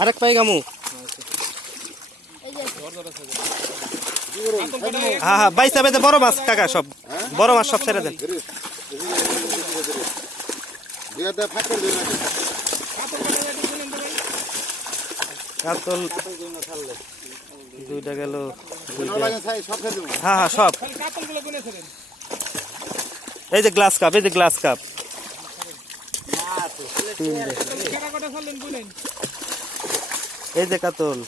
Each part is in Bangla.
আরেক পাই গামু হ্যাঁ হ্যাঁ বাইসা বেঁধে বড় মাছ কাকা সব বড় মাছ সব ছেড়ে দেন কাতল দুইটা গেল হ্যাঁ হ্যাঁ সব এই যে গ্লাস কাপ এই যে কাতল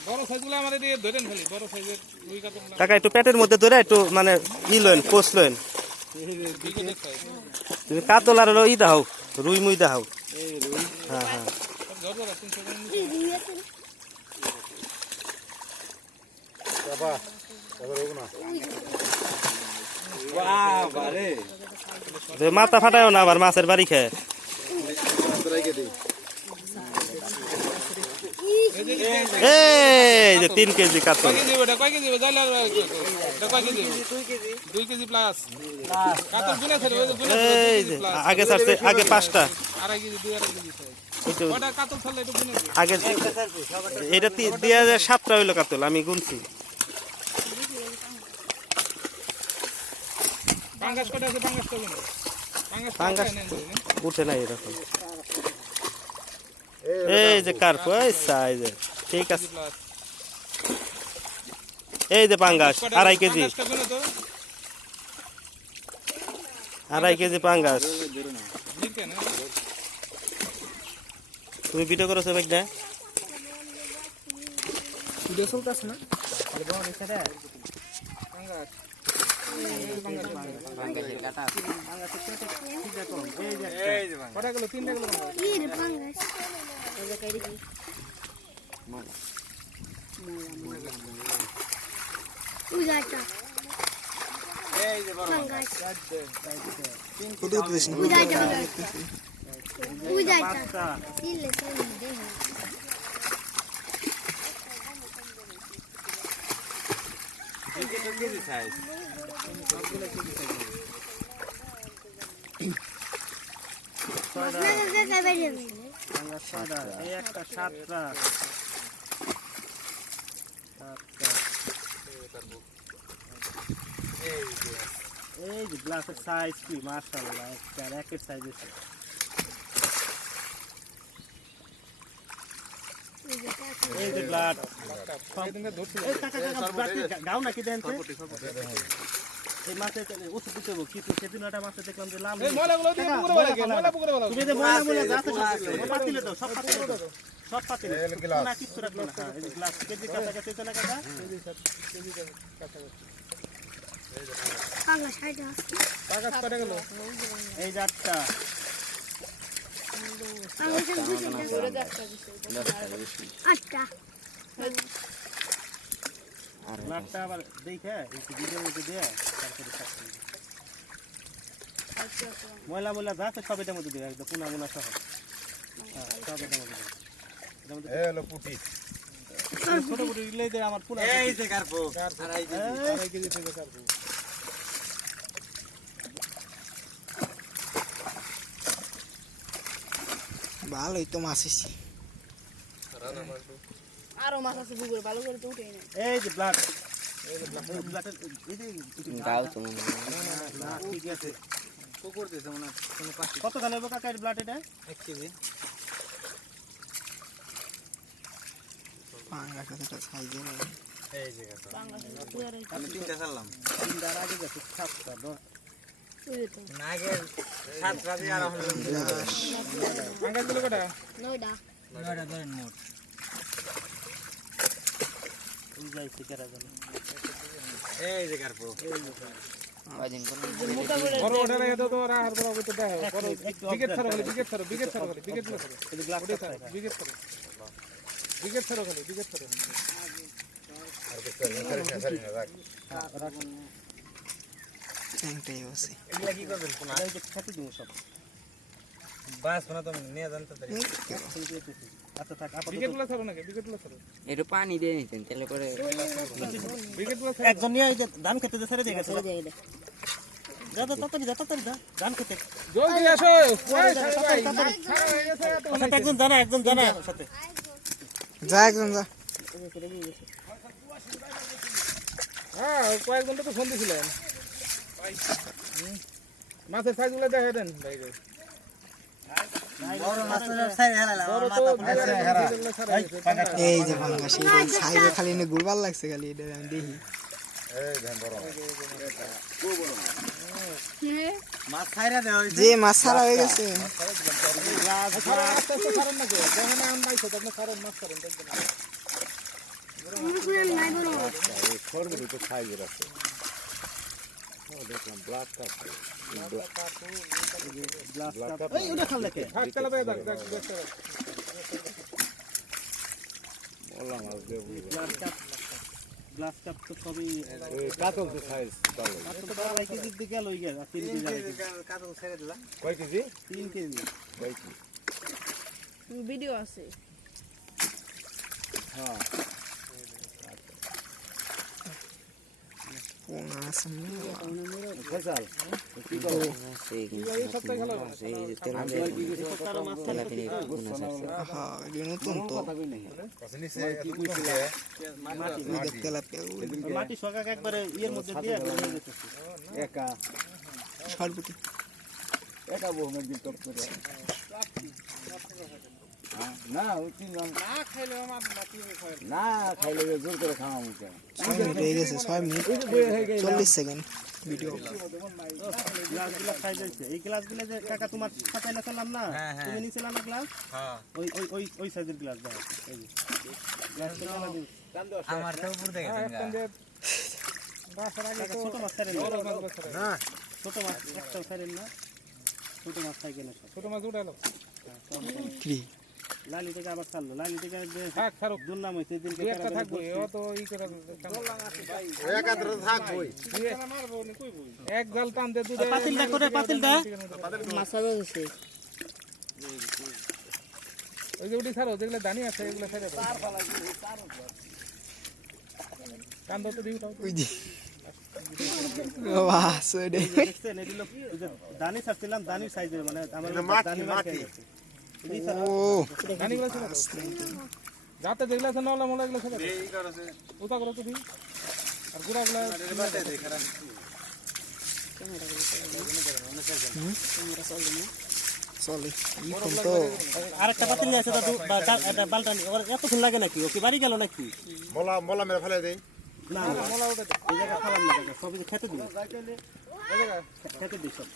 কাকা একটু পেটের মধ্যে ধরে একটু মানে ই লইন পোষ লইন তুমি কাতল আর ই দাও রুই মুই দাও হ্যাঁ হ্যাঁ মাথা ফাটাও না আবার মাছের বাড়ি খেয়ে এই যে 3 কেজি কাতল আগে ছাড়ছে আগে 5টা আগে এটা দিয়ে 7টা হইলো কাতল আমি গুনছি উঠে নাই এরকম এই যে কার্প সাইজে ঠিক আছে এই যে পাঙ্গাস 2.5 কেজি 2.5 কেজি পাঙ্গাস তুমি ভিডিও করেছো ভাই না ভিডিও চলতেছ না এই যে গ্লাসের সাইজ কি মাশাআল্লাহ একটা র‍্যাকেট সাইজ আছে এই যে গ্লাস সবদিনকে ধরছে এই কাকা গাও নাকি দেন এই মাছে ওষুধ দিতে হবে কিন্তু সেদিন একটা মাছে দেখলাম যে লাল এই ময়লাগুলো দিয়ে পুকুরে লাগে পুকুরে তুমি যে ময়লা যাচ্ছে পাতিলে দাও সব পাতিলে দাও সব পাতিলে না কিছু রাখবে না এই যে গ্লাস কেজি কাটা কাটা চলে কাটা কেজি কাটা পাঙ্গাস হাইটা পাঙ্গাস পড়ে গেল এই জাতটা পাঙ্গাসের দুটো ধরে যাচ্ছে 8টা আর লাটটা আবার দেখে এই ভিডিওর মধ্যে দেয়া তারপরে কাটতে ময়লা ময়লা যাচ্ছে সব এটার মধ্যে দেয়া একদম কোনা মোনা সহ হ্যাঁ সব এটার মধ্যে এই হলো পুটি ছোট পুটি দিলে দে আমার পুরা এই যে কারপো আড়াই কেজি থেকে কারপো ভালোই তো মাছ এসেছে আরো মাছ আছে পুকুরে ভালো করে তো উঠেই না এই যে ব্লাড ব্লাডের এই যে গাও তো না ঠিক আছে পুকুর দিতে মানে কোনো পাশে কত খালে হবে কাকা এর ব্লাড এটা 1 কেজি পাঙ্গা কতটা সাইজ হবে এই যে কাকা পাঙ্গা আমি তিনটা ছাড়লাম তিনটার আগে গেছে 7টা নাগের 7টা দিয়ে আর হলো পাঙ্গা দিল কটা 9টা ধরেন মোট এই যাইছে কেরা জানে এই যে কারপো এই যে কয়দিন কোন বড় ওটা রে দাও তো আর আর বড় কত দাও বড় বিকেট ছাড়ো খালি বিকেট ছাড়ো বিকেট ছাড়ো খালি বিকেট ছাড়ো এই গ্লাস ছাড়ো বিকেট ছাড়ো বিকেট ছাড়ো খালি বিকেট ছাড়ো আর কিছু না রাখ রাখ ট্যাংটাই আছে এগুলা কি করবেন কোন এই যে খেতে দিমু সব বাস না তো নিয়ে জানতে পারি আচ্ছা থাক আপাতত বিকেটগুলো ছাড়ো নাকি বিকেটগুলো ছাড়ো একটু পানি দিয়ে নিতেন তাহলে পরে বিকেটগুলো একজন নিয়ে এই যে ধান খেতে ছেড়ে দিয়ে গেছে যা যা তাড়াতাড়ি যা ধান খেতে জলদি আসো একজন জানা সাথে যা একজন যা হ্যাঁ কয়েকজনটা তো ফোন দিছিলেন মাছের সাইজগুলো দেখা দেন বাইরে এই যে পাঙ্গাস এই সাইজে খালি নে গুলবার লাগছে খালি এটা আমি দেখি যে মাছ ছাড়া হয়ে গেছে গ্লাস কাপ তো সবই কাতল তো সাইজ আড়াই কেজির দিকে গেল 3 কেজি কাতল ছেড়ে দিলাম কয় কেজি 3 কেজি কয় কেজি ভিডিও আছে হ্যাঁ কোন আছে ফেসাল কি করো হ্যাঁ এটা নতুন তো তেলাপিয়া মাটি সকাক একবারে ইয়ের মধ্যে দিয়ে হয়ে গেছে একা সরবতি একা বহু দিন টপ করে না ওই তিনজন না খাইলে জোর করে খাওয়া মুখে 6 মিনিট হয়ে গেছে 6 মিনিট 40 সেকেন্ড ভিডিও গ্লাসগুলো খাই যাচ্ছে এই গ্লাসগুলো যে কাকা তোমার সাথে না চললাম না তুমি নিছিলা না গ্লাস ওই ওই ওই ওই সাইজের গ্লাস দাও এই গ্লাসটা চালা দিও আমার তো উপর থেকে ছোট মাছ ছাড়েন না ছোট মাছ একটা ছাড়েন না ছোট মাছ খাই কেন ছোট মাছ উঠালো কি লালি থেকে আবার ছাড়লো লালি থেকে যে থাক ছাড়ুক দুর্নাম হয়েছে দিন দুই একটা থাকবো ও তো ই করে একাত্র থাকবই এক জাল টান দে দুধে পাতিলটা করে পাতিলটা মাছ আছে ওই যে উঠি ছাড়ো যেগুলো দানি আছে এগুলো ছেড়ে দাও কান্দ তো দিও ওই যে বাস ওইটা দেখছেন এগুলো ওই যে দানি ছাড়ছিলাম দানির সাইজের মানে আমার দানি মাটি ও দানিগুলো ছেড়ে দাও যাতে যেগুলো আছে নলা মলা এগুলো ছেড়ে দাও উতা করো তো দি আর গুড়াগুলো চলে এখন তো আরেকটা পাতিল নিয়ে আছে দাদু এটা বালটানি ওর এতক্ষণ লাগে নাকি ও কি বাড়ি গেল নাকি মোলা মেরে ফেলে দেই না মোলা ওটা এই জায়গা খালাম না কাকা সব খেতে দিই খেতে দিই সব